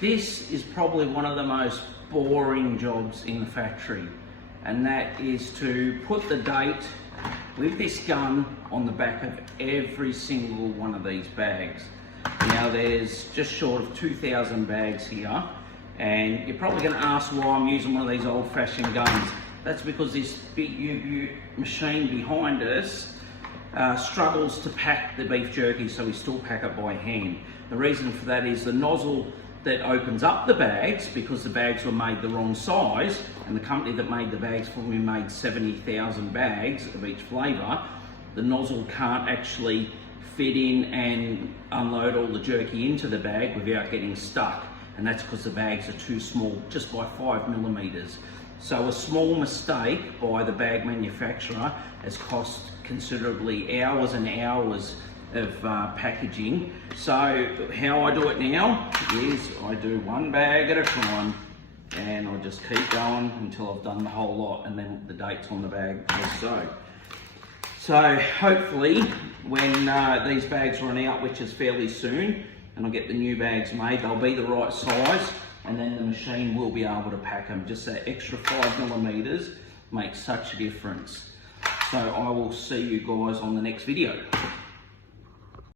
This is probably one of the most boring jobs in the factory, and that is to put the date with this gun on the back of every single one of these bags. Now there's just short of 2,000 bags here, and you're probably going to ask why I'm using one of these old-fashioned guns. That's because this big U-Boot machine behind us struggles to pack the beef jerky, so we still pack it by hand. The reason for that is the nozzle that opens up the bags, because the bags were made the wrong size, and the company that made the bags for me made 70,000 bags of each flavour, the nozzle can't actually fit in and unload all the jerky into the bag without getting stuck, and that's because the bags are too small, just by 5mm. So a small mistake by the bag manufacturer has cost considerably hours and hours of packaging. So how I do it now is I do one bag at a time, and I just keep going until I've done the whole lot, and then the date's on the bag as so. So hopefully when these bags run out, which is fairly soon, and I get the new bags made, they'll be the right size, and then the machine will be able to pack them. Just that extra 5mm makes such a difference. So I will see you guys on the next video.